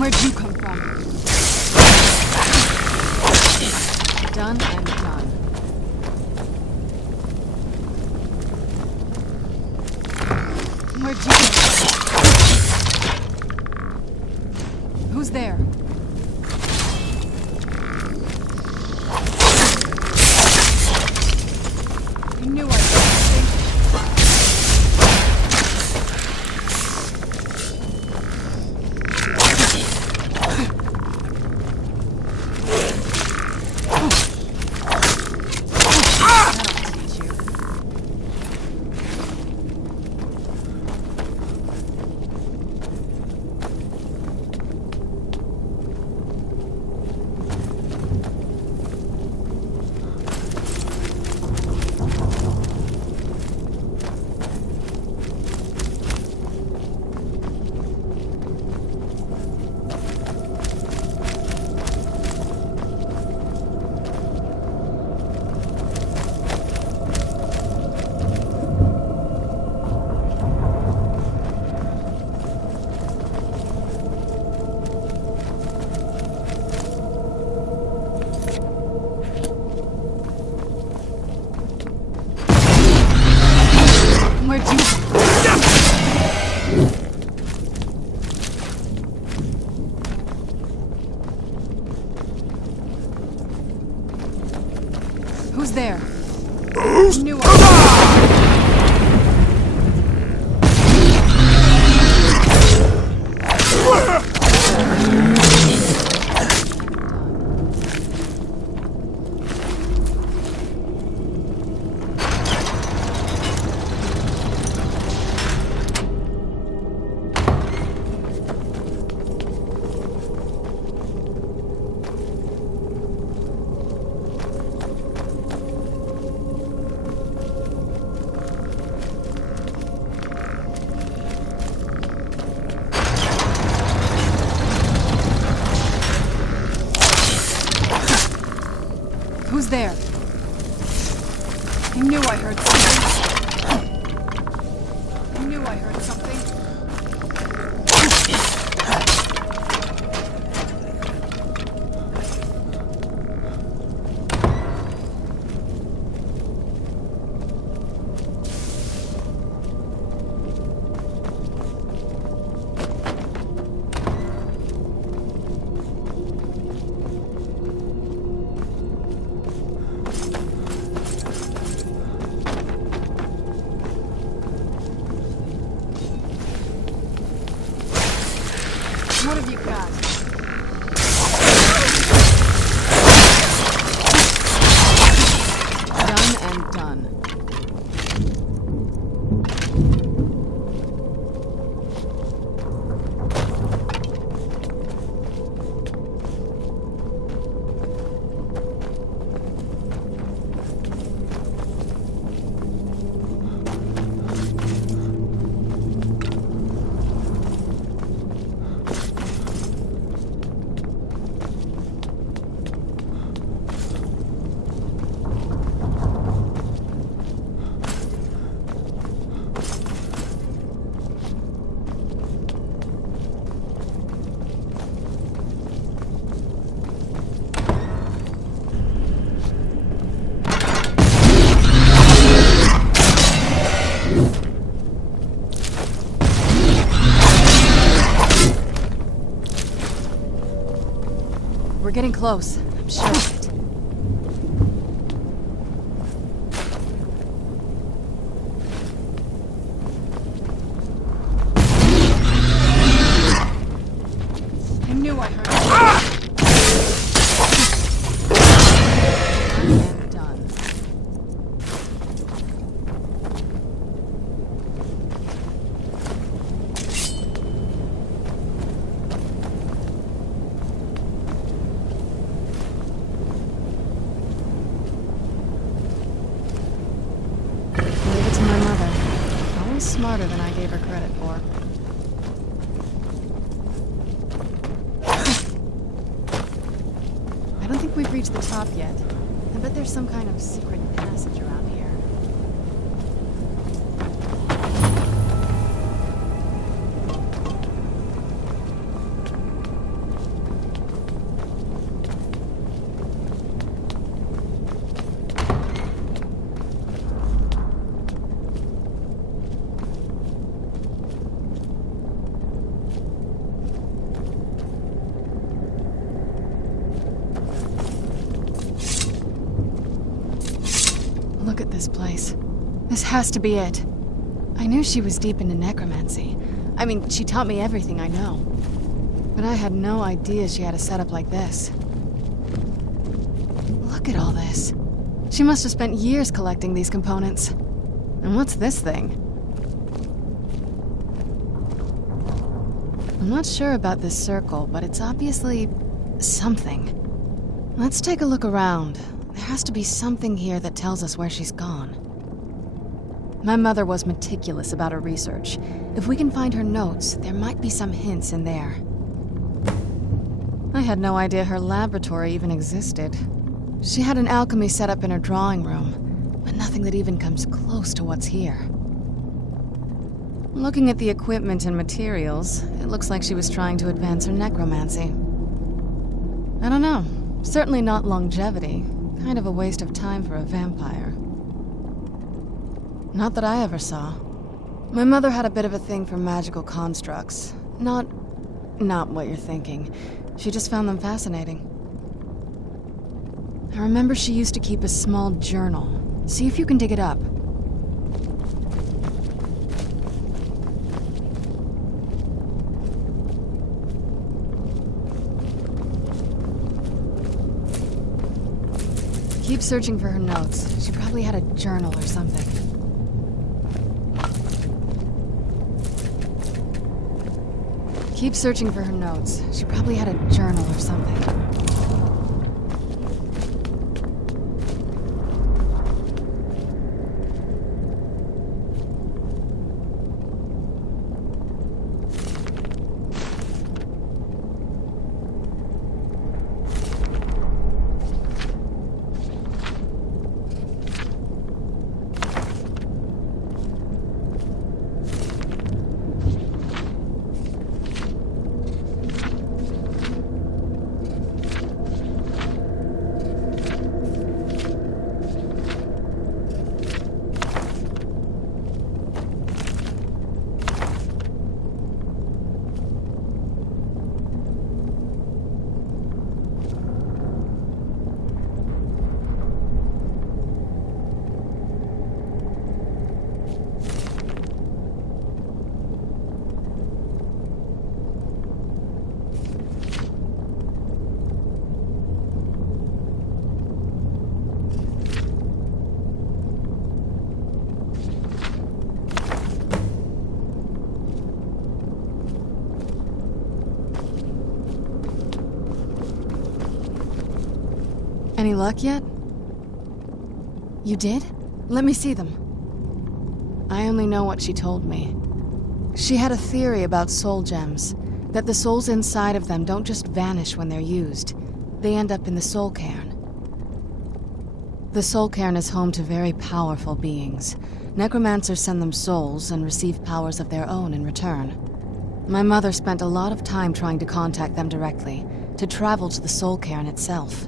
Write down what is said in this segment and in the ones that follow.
Where'd you come from? Done and done. Where'd you come from? Who's there? You knew I'd do something. Who's there? Knew Who's there? I knew I heard something. I knew I heard something. What have you got? Done and done. We're getting close, I'm sure of it. I knew I heard it. And done. Smarter than I gave her credit for. I don't think we've reached the top yet. I bet there's some kind of secret passage around here. This has to be it. I knew she was deep into necromancy. I mean, she taught me everything I know. But I had no idea she had a setup like this. Look at all this. She must have spent years collecting these components. And what's this thing? I'm not sure about this circle, but it's obviously something. Let's take a look around. There has to be something here that tells us where she's gone. My mother was meticulous about her research. If we can find her notes, there might be some hints in there. I had no idea her laboratory even existed. She had an alchemy set up in her drawing room, but nothing that even comes close to what's here. Looking at the equipment and materials, it looks like she was trying to advance her necromancy. I don't know. Certainly not longevity. Kind of a waste of time for a vampire. Not that I ever saw. My mother had a bit of a thing for magical constructs. Not what you're thinking. She just found them fascinating. I remember she used to keep a small journal. See if you can dig it up. Keep searching for her notes. She probably had a journal or something. Keep searching for her notes. She probably had a journal or something. Any luck yet? You did? Let me see them. I only know what she told me. She had a theory about soul gems, that the souls inside of them don't just vanish when they're used. They end up in the soul cairn. The soul cairn is home to very powerful beings. Necromancers send them souls and receive powers of their own in return. My mother spent a lot of time trying to contact them directly, to travel to the soul cairn itself.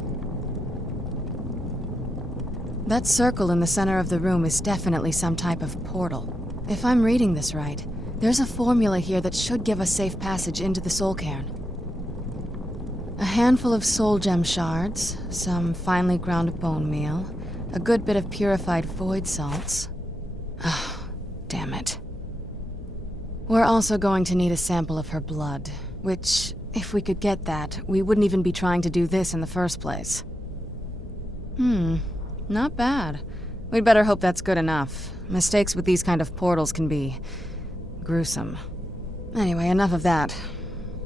That circle in the center of the room is definitely some type of portal. If I'm reading this right, there's a formula here that should give us safe passage into the soul cairn. A handful of soul gem shards, some finely ground bone meal, a good bit of purified void salts. Oh, damn it. We're also going to need a sample of her blood, which, if we could get that, we wouldn't even be trying to do this in the first place. Not bad. We'd better hope that's good enough. Mistakes with these kind of portals can be gruesome. Anyway, enough of that.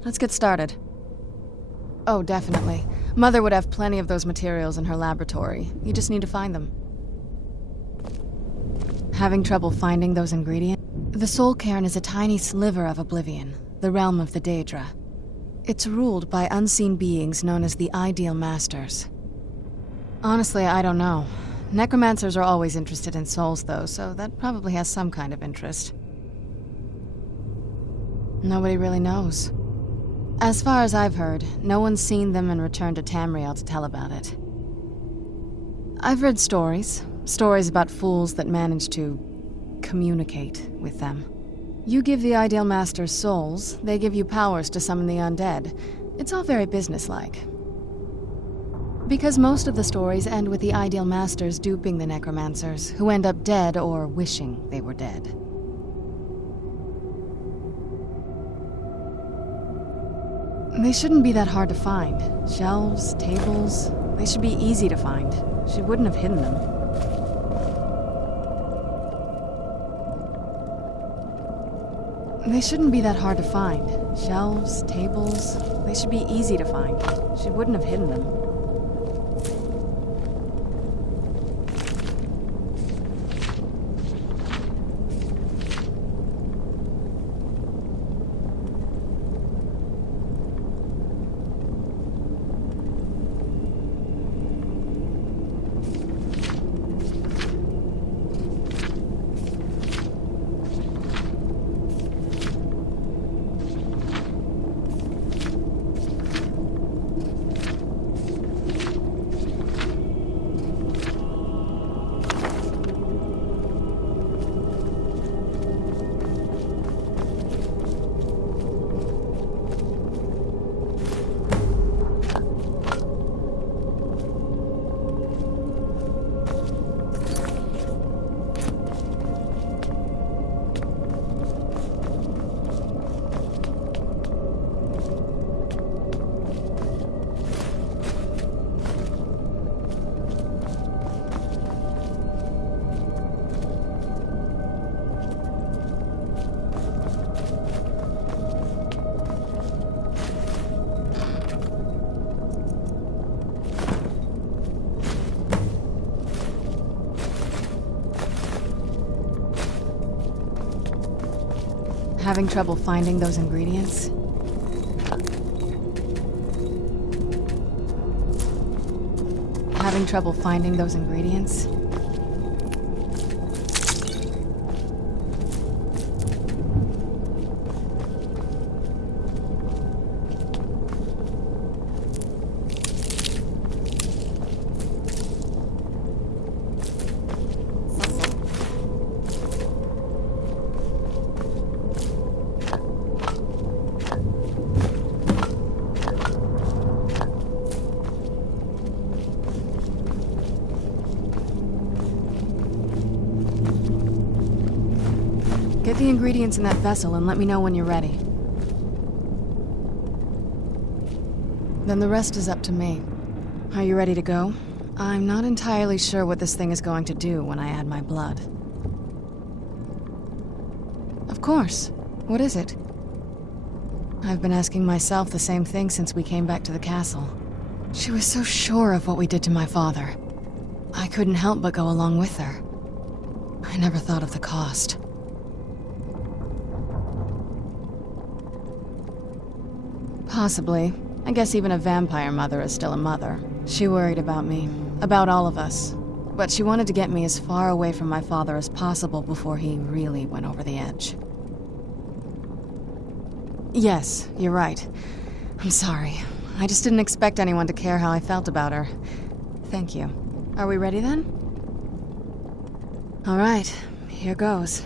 Let's get started. Oh, definitely. Mother would have plenty of those materials in her laboratory. You just need to find them. Having trouble finding those ingredients? The Soul Cairn is a tiny sliver of Oblivion, the realm of the Daedra. It's ruled by unseen beings known as the Ideal Masters. Honestly, I don't know. Necromancers are always interested in souls, though, so that probably has some kind of interest. Nobody really knows. As far as I've heard, no one's seen them and returned to Tamriel to tell about it. I've read stories about fools that manage to communicate with them. You give the Ideal Masters souls, they give you powers to summon the undead. It's all very businesslike. Because most of the stories end with the ideal masters duping the necromancers, who end up dead or wishing they were dead. They shouldn't be that hard to find. Shelves, tables, they should be easy to find. She wouldn't have hidden them. They shouldn't be that hard to find. Shelves, tables, they should be easy to find. She wouldn't have hidden them. Having trouble finding those ingredients? Having trouble finding those ingredients? Get the ingredients in that vessel and let me know when you're ready. Then the rest is up to me. Are you ready to go? I'm not entirely sure what this thing is going to do when I add my blood. Of course. What is it? I've been asking myself the same thing since we came back to the castle. She was so sure of what we did to my father. I couldn't help but go along with her. I never thought of the cost. Possibly. I guess even a vampire mother is still a mother. She worried about me, about all of us. But she wanted to get me as far away from my father as possible before he really went over the edge. Yes, you're right. I'm sorry. I just didn't expect anyone to care how I felt about her. Thank you. Are we ready then? All right, here goes.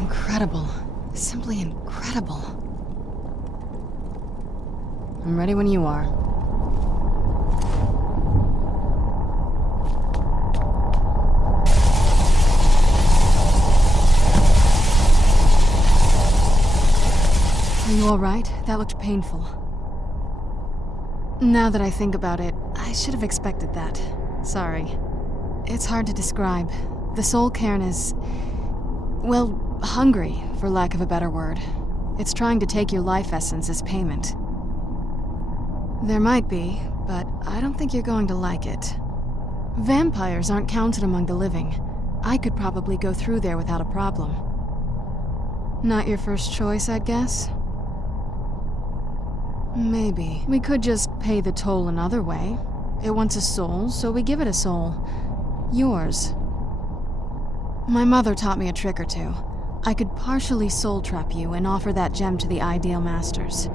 Incredible. Simply incredible. I'm ready when you are. Are you all right? That looked painful. Now that I think about it, I should have expected that. Sorry. It's hard to describe. The soul cairn is... well, hungry, for lack of a better word. It's trying to take your life essence as payment. There might be, but I don't think you're going to like it. Vampires aren't counted among the living. I could probably go through there without a problem. Not your first choice, I'd guess? Maybe. We could just pay the toll another way. It wants a soul, so we give it a soul. Yours. My mother taught me a trick or two. I could partially soul trap you and offer that gem to the Ideal Masters.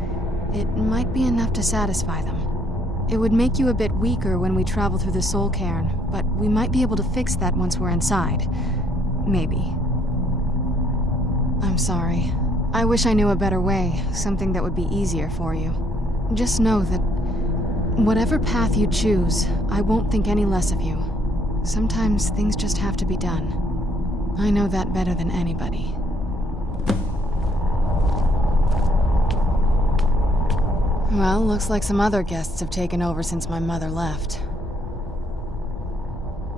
It might be enough to satisfy them. It would make you a bit weaker when we travel through the soul cairn, but we might be able to fix that once we're inside. Maybe. I'm sorry. I wish I knew a better way, something that would be easier for you. Just know that whatever path you choose, I won't think any less of you. Sometimes things just have to be done. I know that better than anybody. Well, looks like some other guests have taken over since my mother left.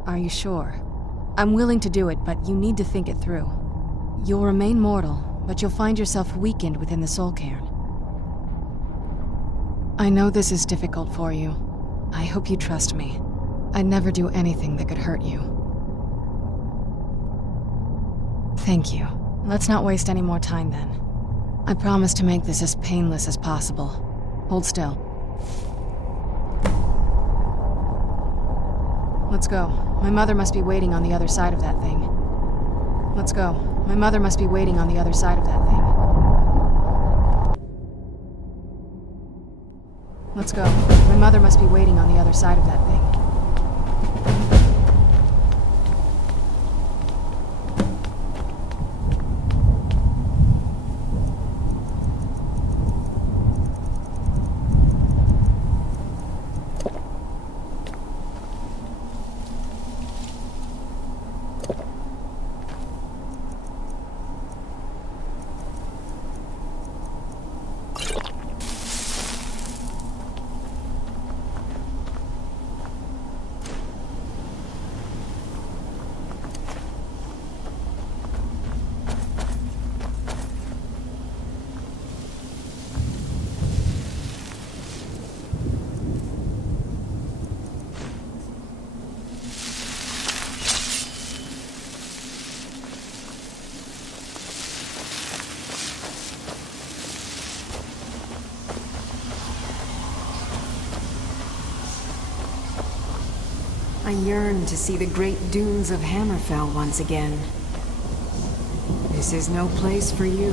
Are you sure? I'm willing to do it, but you need to think it through. You'll remain mortal, but you'll find yourself weakened within the soul cairn. I know this is difficult for you. I hope you trust me. I'd never do anything that could hurt you. Thank you. Let's not waste any more time then. I promise to make this as painless as possible. Hold still. Let's go. My mother must be waiting on the other side of that thing. Let's go. My mother must be waiting on the other side of that thing. Let's go. My mother must be waiting on the other side of that thing. I yearn to see the great dunes of Hammerfell once again. This is no place for you.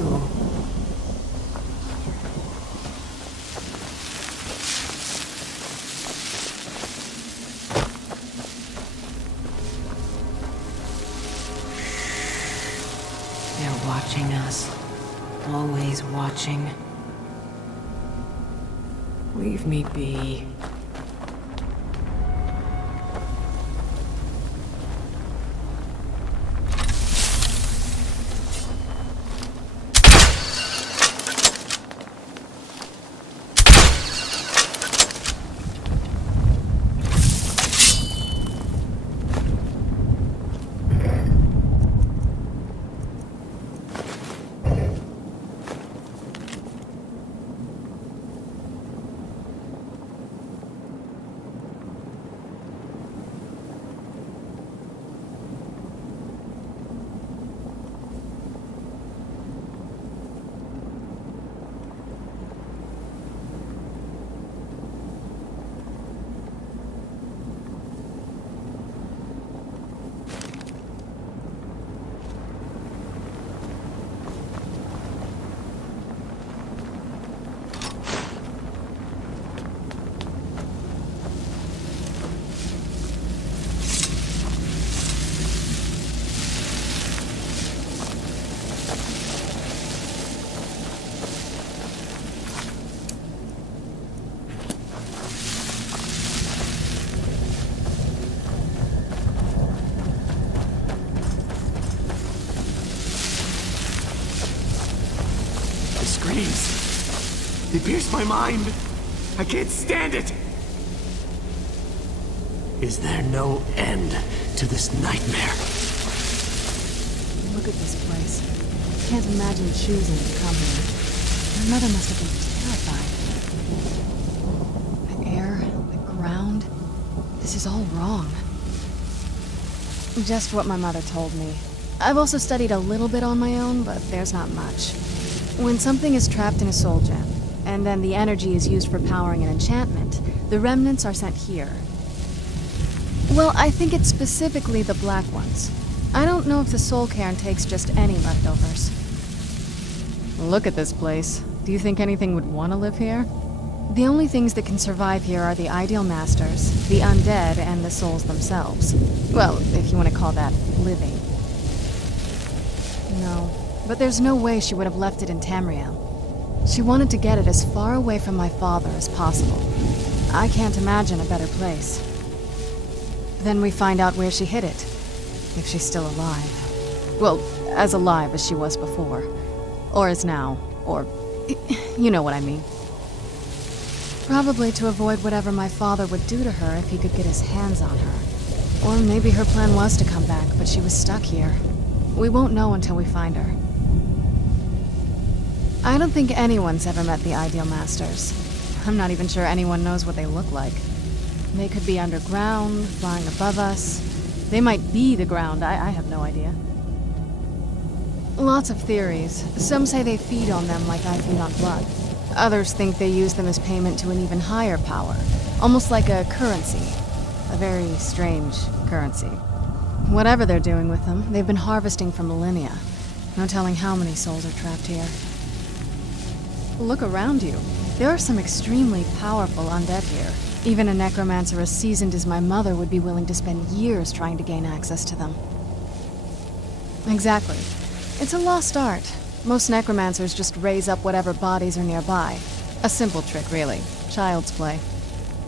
They're watching us. Always watching. Leave me be. They pierce my mind. I can't stand it. Is there no end to this nightmare? Look at this place. I can't imagine choosing to come here. My mother must have been terrified. The air, the ground. This is all wrong. Just what my mother told me. I've also studied a little bit on my own, but there's not much. When something is trapped in a soul gem, and then the energy is used for powering an enchantment, the remnants are sent here. Well, I think it's specifically the black ones. I don't know if the soul cairn takes just any leftovers. Look at this place. Do you think anything would want to live here? The only things that can survive here are the ideal masters, the undead, and the souls themselves. Well, if you want to call that living. No, but there's no way she would have left it in Tamriel. She wanted to get it as far away from my father as possible. I can't imagine a better place. Then we find out where she hid it, if she's still alive. Well, as alive as she was before. Or is now, or... you know what I mean. Probably to avoid whatever my father would do to her if he could get his hands on her. Or maybe her plan was to come back, but she was stuck here. We won't know until we find her. I don't think anyone's ever met the Ideal Masters. I'm not even sure anyone knows what they look like. They could be underground, flying above us. They might be the ground, I have no idea. Lots of theories. Some say they feed on them like I feed on blood. Others think they use them as payment to an even higher power. Almost like a currency. A very strange currency. Whatever they're doing with them, they've been harvesting for millennia. No telling how many souls are trapped here. Look around you. There are some extremely powerful undead here. Even a necromancer as seasoned as my mother would be willing to spend years trying to gain access to them. Exactly. It's a lost art. Most necromancers just raise up whatever bodies are nearby. A simple trick, really. Child's play.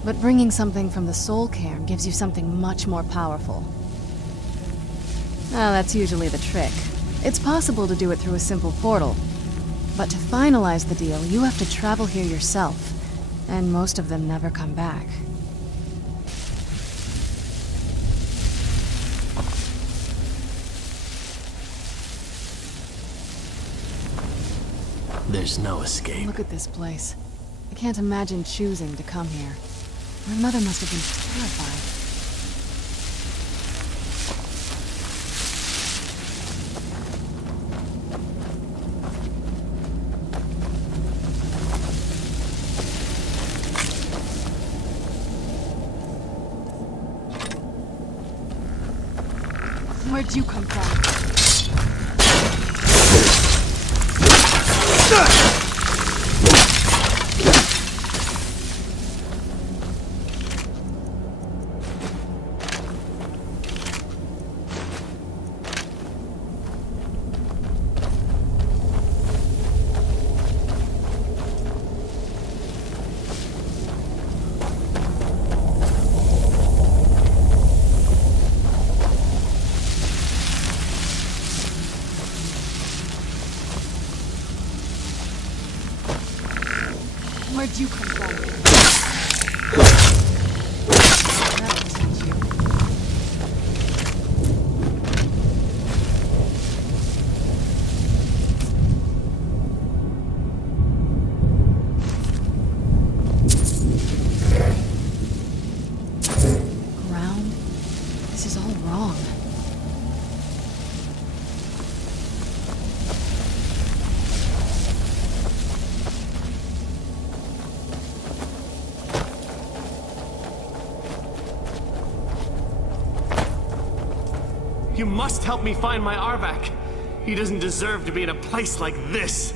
But bringing something from the soul cairn gives you something much more powerful. That's usually the trick. It's possible to do it through a simple portal. But to finalize the deal, you have to travel here yourself. And most of them never come back. There's no escape. Look at this place. I can't imagine choosing to come here. My mother must have been terrified. Where'd you come from? Where'd you come from? That'll teach you. Ground? This is all wrong. You must help me find my Arvak. He doesn't deserve to be in a place like this.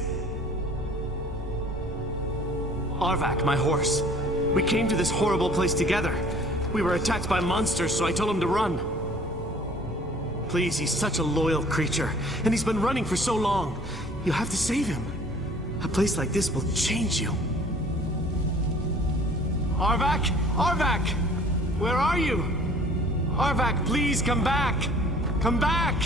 Arvak, my horse. We came to this horrible place together. We were attacked by monsters, so I told him to run. Please, he's such a loyal creature, and he's been running for so long. You have to save him. A place like this will change you. Arvak! Arvak! Where are you? Arvak, please come back! Come back!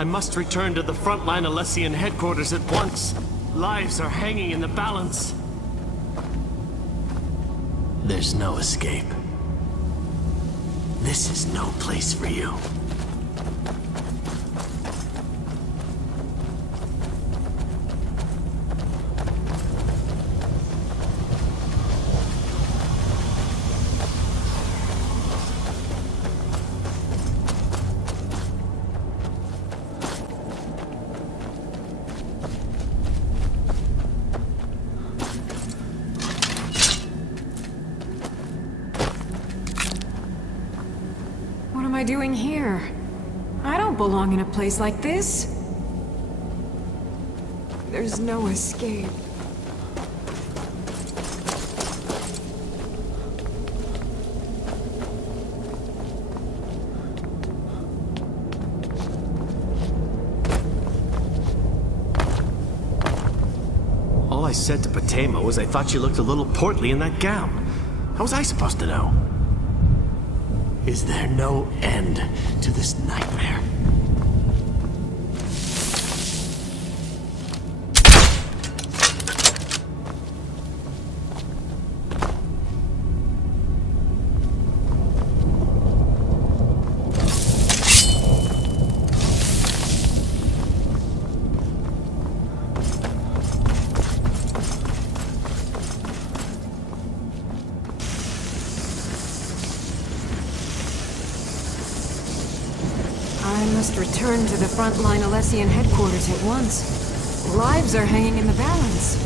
I must return to the frontline Alessian headquarters at once. Lives are hanging in the balance. There's no escape. This is no place for you. What am I doing here? I don't belong in a place like this. There's no escape. All I said to Patema was I thought you looked a little portly in that gown. How was I supposed to know? Is there no end to this nightmare? I must return to the frontline Alessian headquarters at once. Lives are hanging in the balance.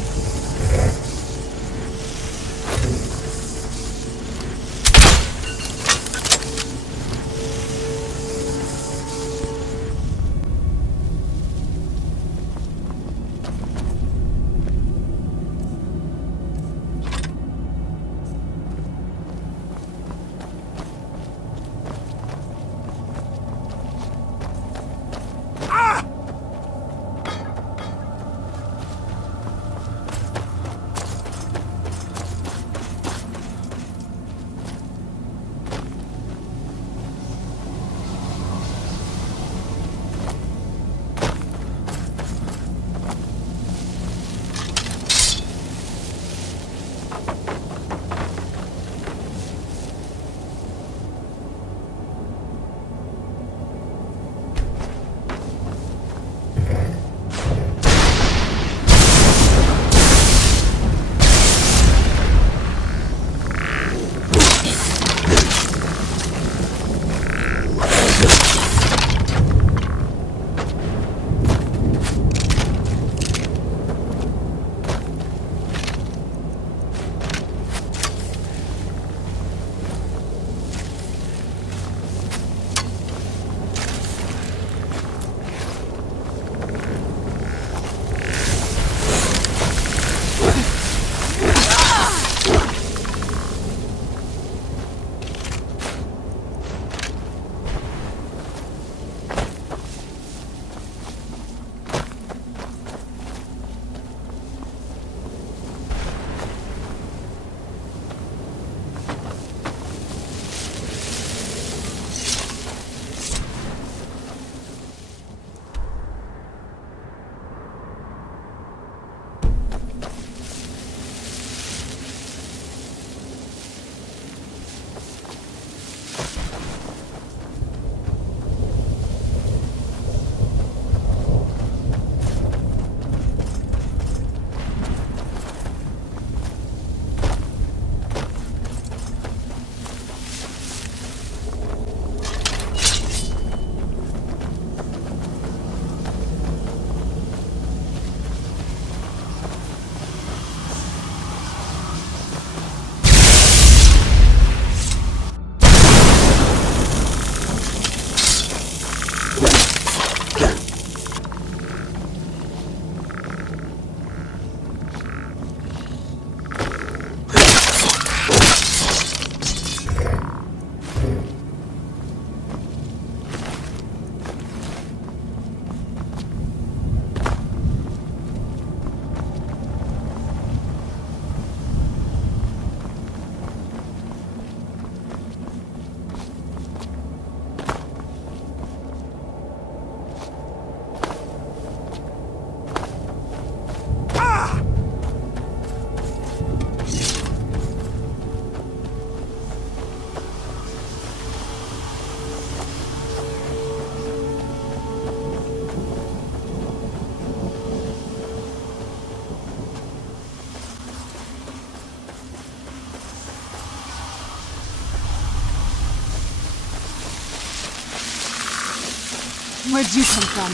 Where'd you come from?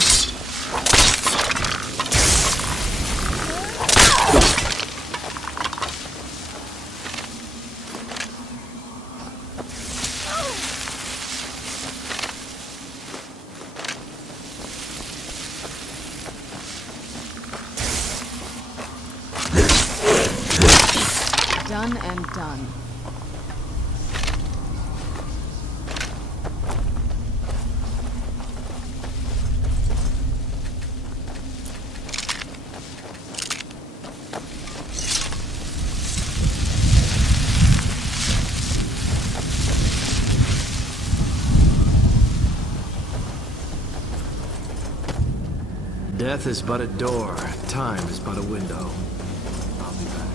Done and done. Death is but a door, time is but a window. I'll be back.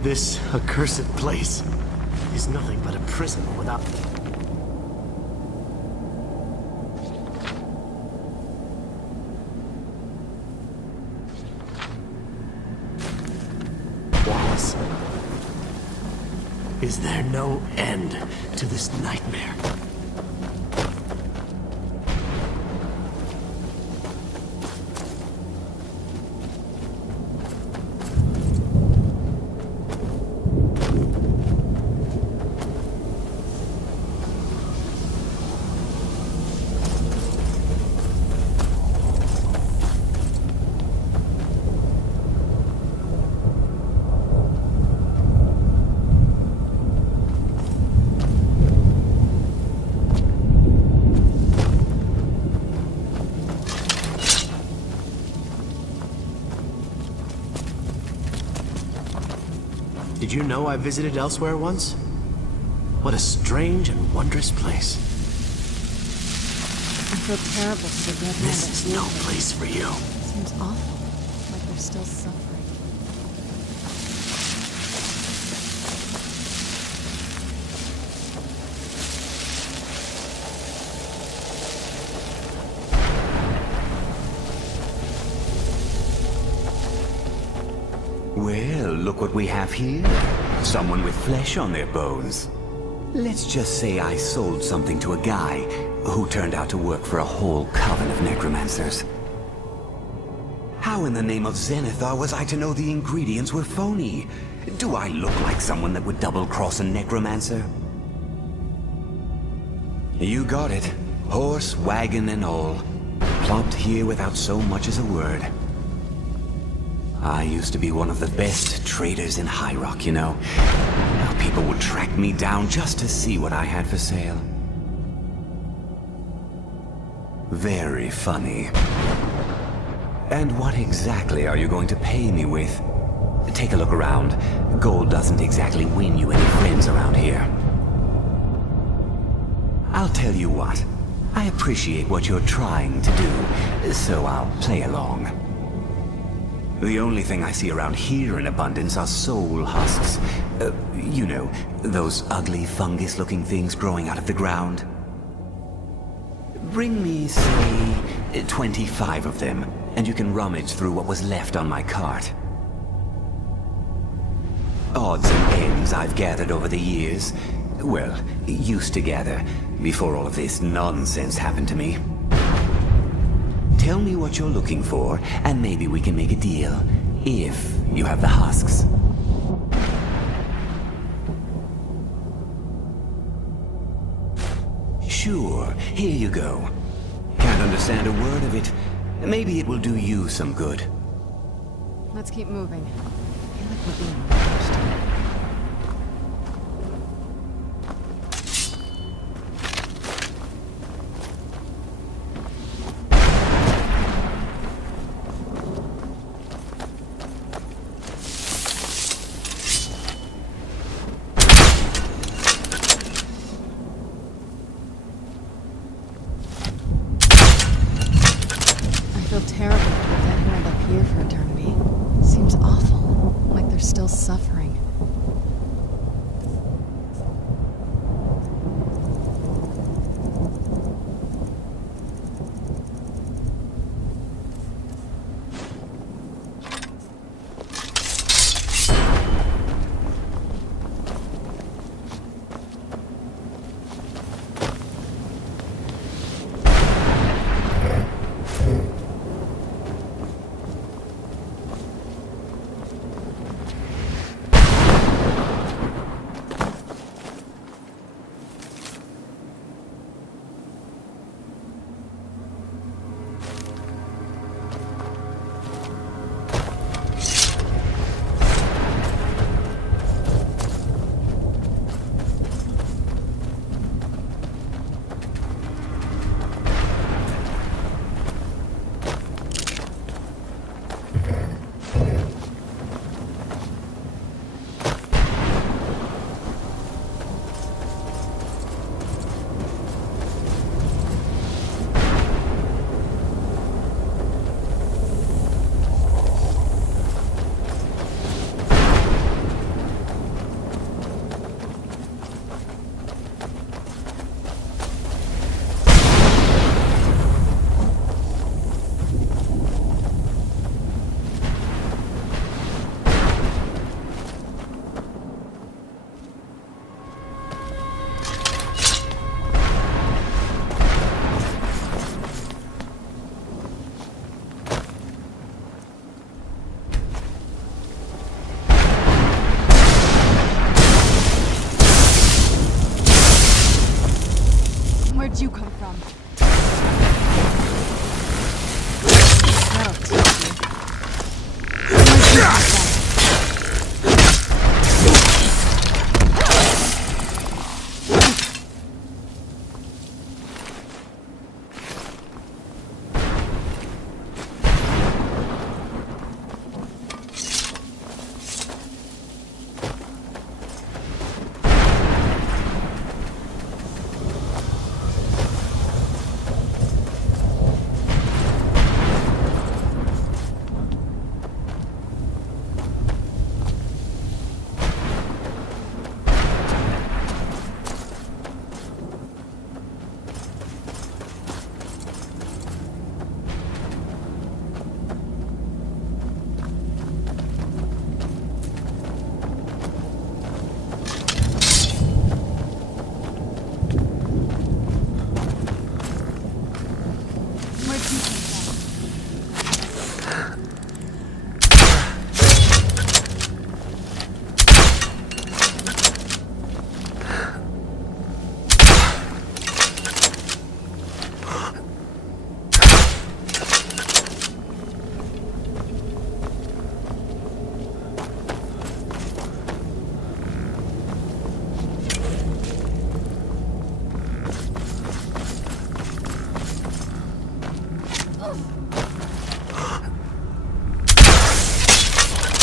This accursed place is nothing but a prison without... Is there no end to this nightmare? Did you know I visited elsewhere once? What a strange and wondrous place. I feel terrible for the dead man This that's is no here. place for you. Seems awful. Like they're still suffering. Well, look what we have here. Someone with flesh on their bones. Let's just say I sold something to a guy who turned out to work for a whole coven of necromancers. How in the name of Zenithar was I to know the ingredients were phony? Do I look like someone that would double-cross a necromancer? You got it. Horse, wagon, and all. Plopped here without so much as a word. I used to be one of the best traders in High Rock, you know. Now people would track me down just to see what I had for sale. Very funny. And what exactly are you going to pay me with? Take a look around. Gold doesn't exactly win you any friends around here. I'll tell you what. I appreciate what you're trying to do, so I'll play along. The only thing I see around here in abundance are soul husks. You know, those ugly fungus-looking things growing out of the ground. Bring me, say, 25 of them, and you can rummage through what was left on my cart. Odds and ends I've gathered over the years. Well, used to gather, before all of this nonsense happened to me. Tell me what you're looking for, and maybe we can make a deal, if you have the husks. Sure, here you go. Can't understand a word of it. Maybe it will do you some good. Let's keep moving. I feel like we're being watched. I feel terrible for the dead who end up here for eternity. Seems awful. Like they're still suffering. That'll teach you.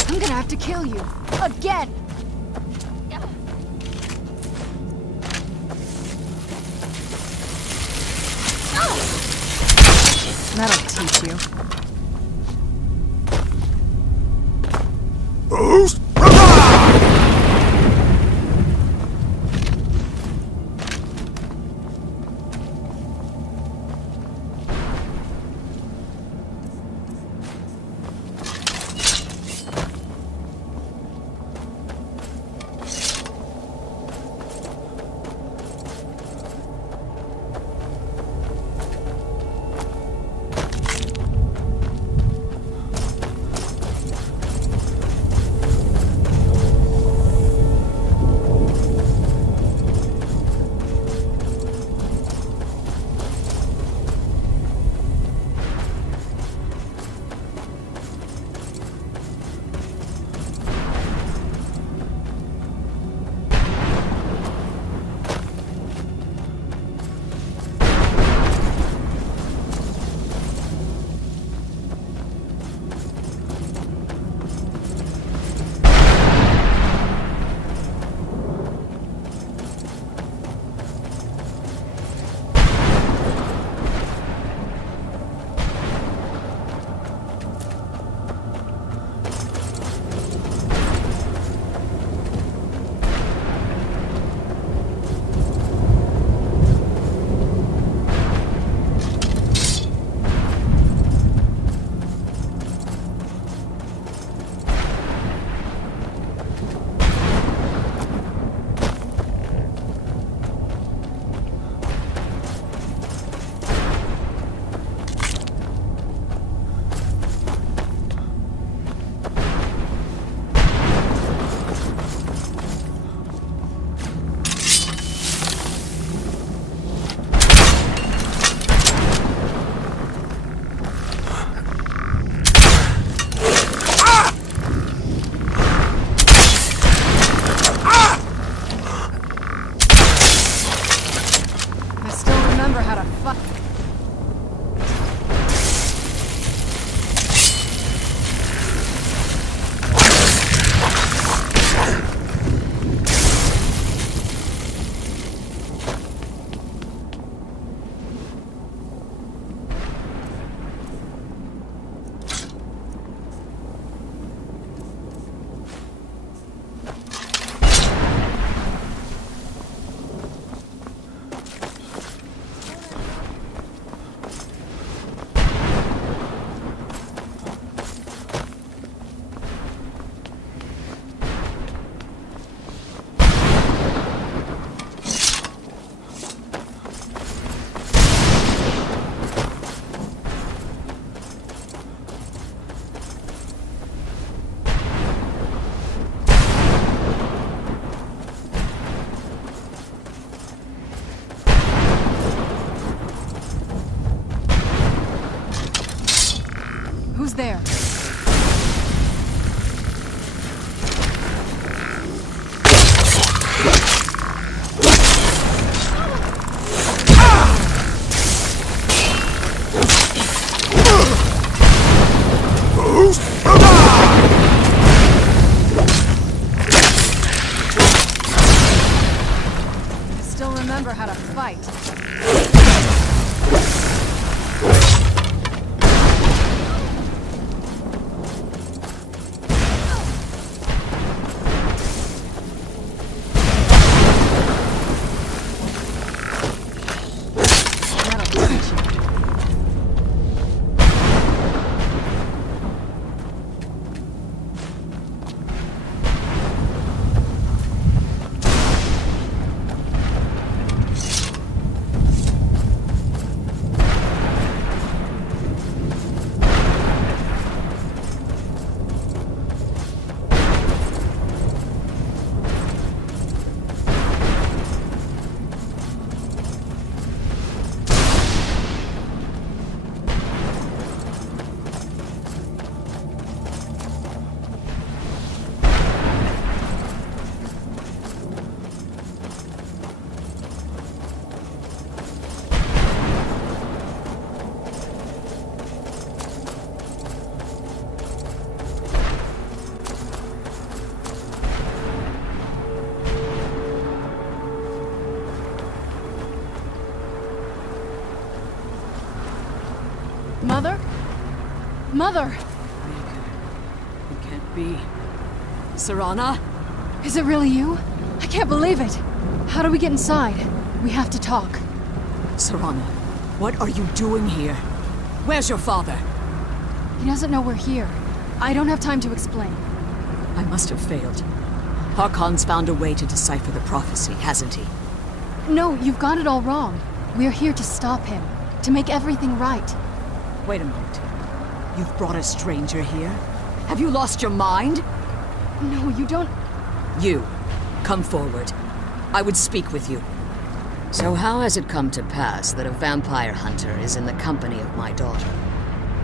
I'm gonna have to kill you. Again! That'll teach you. Who's there? I still remember how to fight. Mother? Mother! It can't be. Serana? Is it really you? I can't believe it! How do we get inside? We have to talk. Serana, what are you doing here? Where's your father? He doesn't know we're here. I don't have time to explain. I must have failed. Harkon's found a way to decipher the prophecy, hasn't he? No, you've got it all wrong. We're here to stop him. To make everything right. Wait a moment. You've brought a stranger here? Have you lost your mind? No, you don't... You, come forward. I would speak with you. So how has it come to pass that a vampire hunter is in the company of my daughter?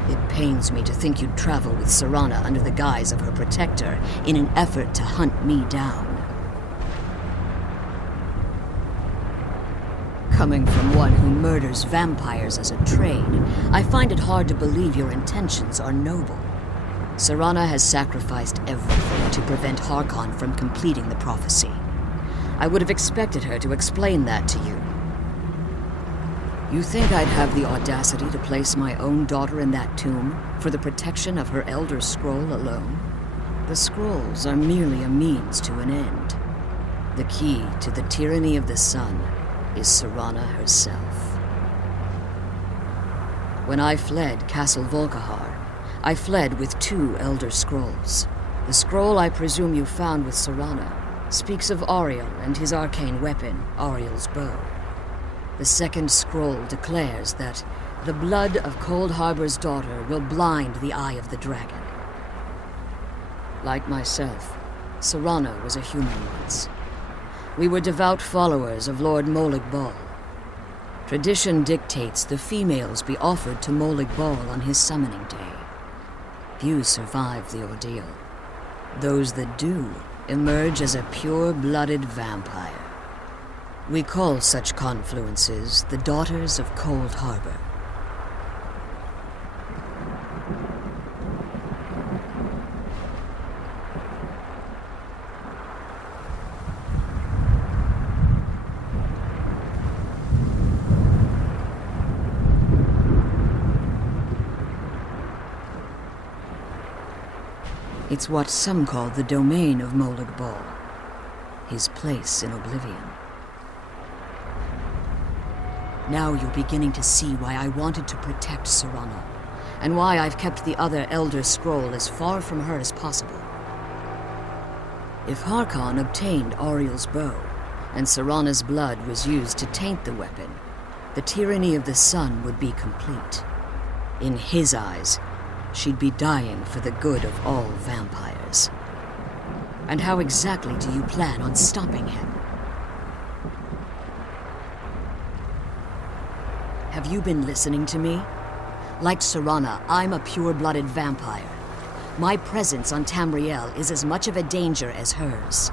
It pains me to think you'd travel with Serana under the guise of her protector in an effort to hunt me down. Coming from one who murders vampires as a trade, I find it hard to believe your intentions are noble. Serana has sacrificed everything to prevent Harkon from completing the prophecy. I would have expected her to explain that to you. You think I'd have the audacity to place my own daughter in that tomb for the protection of her Elder Scroll alone? The scrolls are merely a means to an end. The key to the tyranny of the sun is Serana herself. When I fled Castle Volkihar, I fled with 2 Elder Scrolls. The scroll I presume you found with Serana speaks of Auriel and his arcane weapon, Auriel's bow. The second scroll declares that the blood of Cold Harbor's daughter will blind the eye of the dragon. Like myself, Serana was a human once. We were devout followers of Lord Molig Bal. Tradition dictates the females be offered to Molig Bal on his summoning day. Few survive the ordeal. Those that do emerge as a pure-blooded vampire. We call such confluences the Daughters of Cold Harbor. It's what some call the domain of Molig Bal, his place in oblivion. Now you're beginning to see why I wanted to protect Serana, and why I've kept the other Elder Scroll as far from her as possible. If Harkon obtained Auriel's bow, and Serana's blood was used to taint the weapon, the tyranny of the sun would be complete. In his eyes, she'd be dying for the good of all vampires. And how exactly do you plan on stopping him? Have you been listening to me? Like Serana, I'm a pure-blooded vampire. My presence on Tamriel is as much of a danger as hers.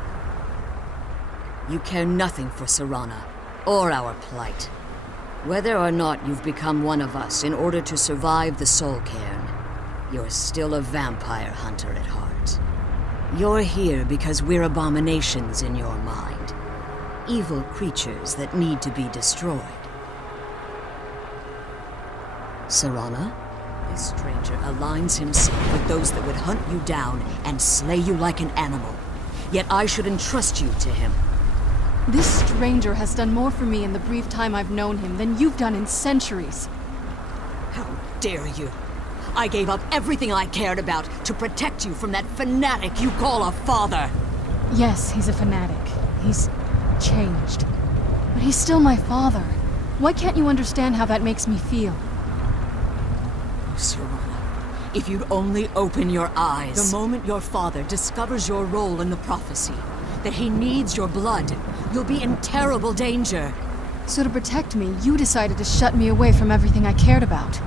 You care nothing for Serana, or our plight. Whether or not you've become one of us in order to survive the Soul Cairn, you're still a vampire hunter at heart. You're here because we're abominations in your mind. Evil creatures that need to be destroyed. Serana? This stranger aligns himself with those that would hunt you down and slay you like an animal. Yet I should entrust you to him. This stranger has done more for me in the brief time I've known him than you've done in centuries. How dare you! I gave up everything I cared about to protect you from that fanatic you call a father! Yes, he's a fanatic. He's changed. But he's still my father. Why can't you understand how that makes me feel? Serana, if you'd only open your eyes. The moment your father discovers your role in the prophecy, that he needs your blood, you'll be in terrible danger. So to protect me, you decided to shut me away from everything I cared about.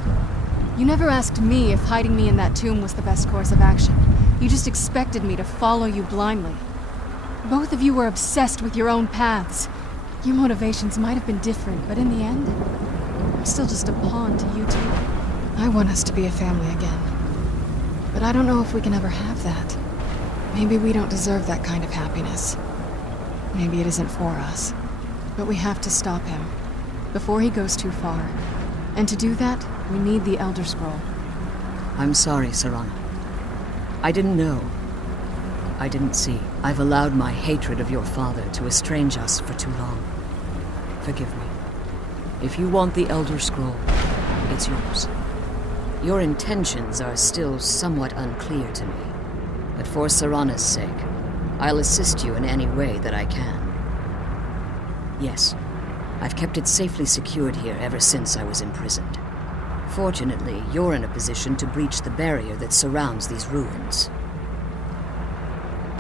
You never asked me if hiding me in that tomb was the best course of action. You just expected me to follow you blindly. Both of you were obsessed with your own paths. Your motivations might have been different, but in the end, I'm still just a pawn to you two. I want us to be a family again. But I don't know if we can ever have that. Maybe we don't deserve that kind of happiness. Maybe it isn't for us. But we have to stop him, before he goes too far. And to do that, we need the Elder Scroll. I'm sorry, Serana. I didn't know. I didn't see. I've allowed my hatred of your father to estrange us for too long. Forgive me. If you want the Elder Scroll, it's yours. Your intentions are still somewhat unclear to me, but for Serana's sake, I'll assist you in any way that I can. Yes, I've kept it safely secured here ever since I was imprisoned. Fortunately, you're in a position to breach the barrier that surrounds these ruins.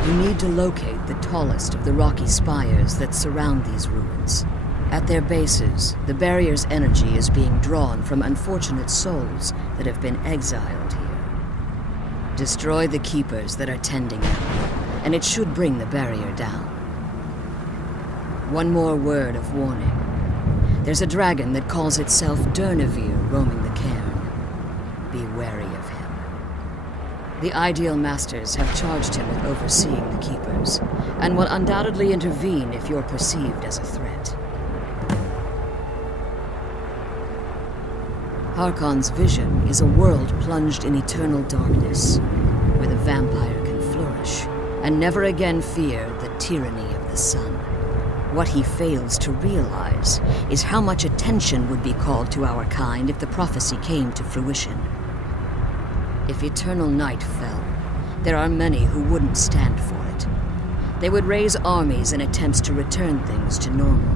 You need to locate the tallest of the rocky spires that surround these ruins. At their bases, the barrier's energy is being drawn from unfortunate souls that have been exiled here. Destroy the keepers that are tending them, and it should bring the barrier down. One more word of warning. There's a dragon that calls itself Durnevere roaming the cairn. Be wary of him. The Ideal Masters have charged him with overseeing the keepers, and will undoubtedly intervene if you're perceived as a threat. Harkon's vision is a world plunged in eternal darkness, where the vampire can flourish, and never again fear the tyranny of the sun. What he fails to realize is how much attention would be called to our kind if the prophecy came to fruition. If eternal night fell, there are many who wouldn't stand for it. They would raise armies in attempts to return things to normal.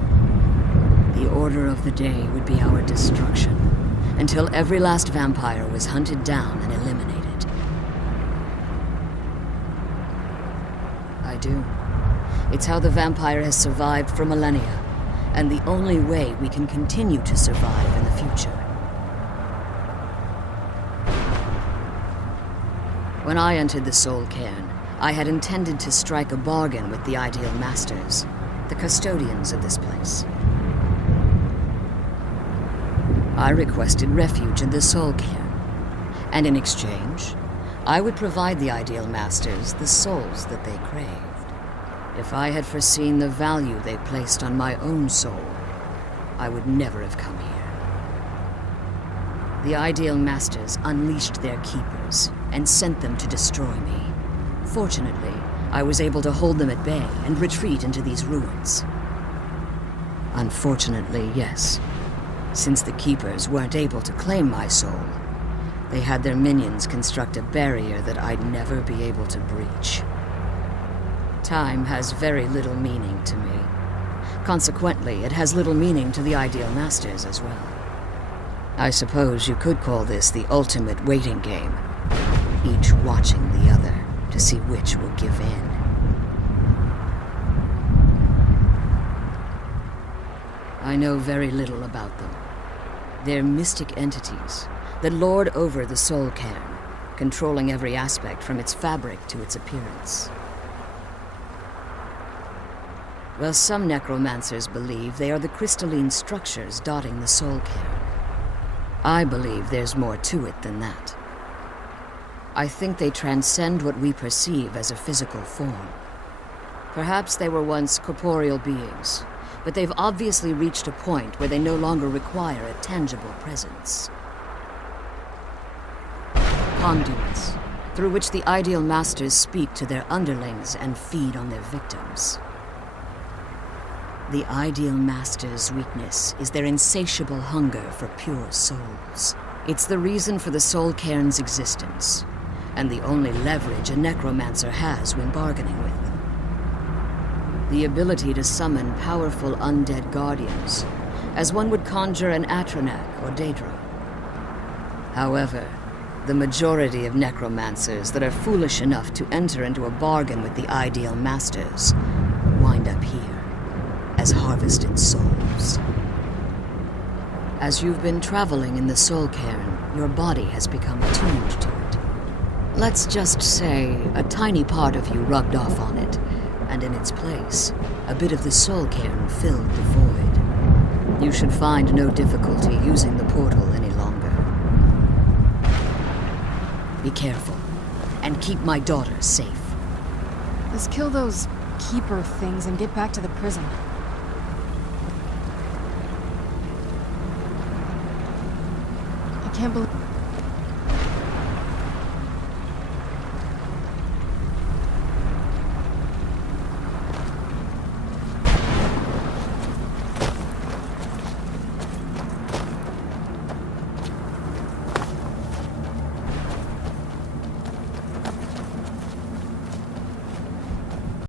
The order of the day would be our destruction, until every last vampire was hunted down and eliminated. I do. It's how the vampire has survived for millennia, and the only way we can continue to survive in the future. When I entered the Soul Cairn, I had intended to strike a bargain with the Ideal Masters, the custodians of this place. I requested refuge in the Soul Cairn, and in exchange, I would provide the Ideal Masters the souls that they craved. If I had foreseen the value they placed on my own soul, I would never have come here. The Ideal Masters unleashed their keepers and sent them to destroy me. Fortunately, I was able to hold them at bay and retreat into these ruins. Unfortunately, yes. Since the Keepers weren't able to claim my soul, they had their minions construct a barrier that I'd never be able to breach. Time has very little meaning to me. Consequently, it has little meaning to the Ideal Masters as well. I suppose you could call this the ultimate waiting game, each watching the other to see which will give in. I know very little about them. They're mystic entities that lord over the soul cairn, controlling every aspect from its fabric to its appearance. Well, some necromancers believe they are the crystalline structures dotting the soul cairn. I believe there's more to it than that. I think they transcend what we perceive as a physical form. Perhaps they were once corporeal beings, but they've obviously reached a point where they no longer require a tangible presence. Conduits, through which the Ideal Masters speak to their underlings and feed on their victims. The Ideal Masters' weakness is their insatiable hunger for pure souls. It's the reason for the Soul Cairn's existence, and the only leverage a necromancer has when bargaining with them. The ability to summon powerful undead guardians, as one would conjure an Atronak or Daedra. However, the majority of necromancers that are foolish enough to enter into a bargain with the Ideal Masters wind up here, as harvested souls. As you've been traveling in the Soul Cairn, your body has become attuned to it. Let's just say a tiny part of you rubbed off on it, and in its place, a bit of the Soul Cairn filled the void. You should find no difficulty using the portal any longer. Be careful, and keep my daughter safe. Let's kill those keeper things and get back to the prison. I can't believe...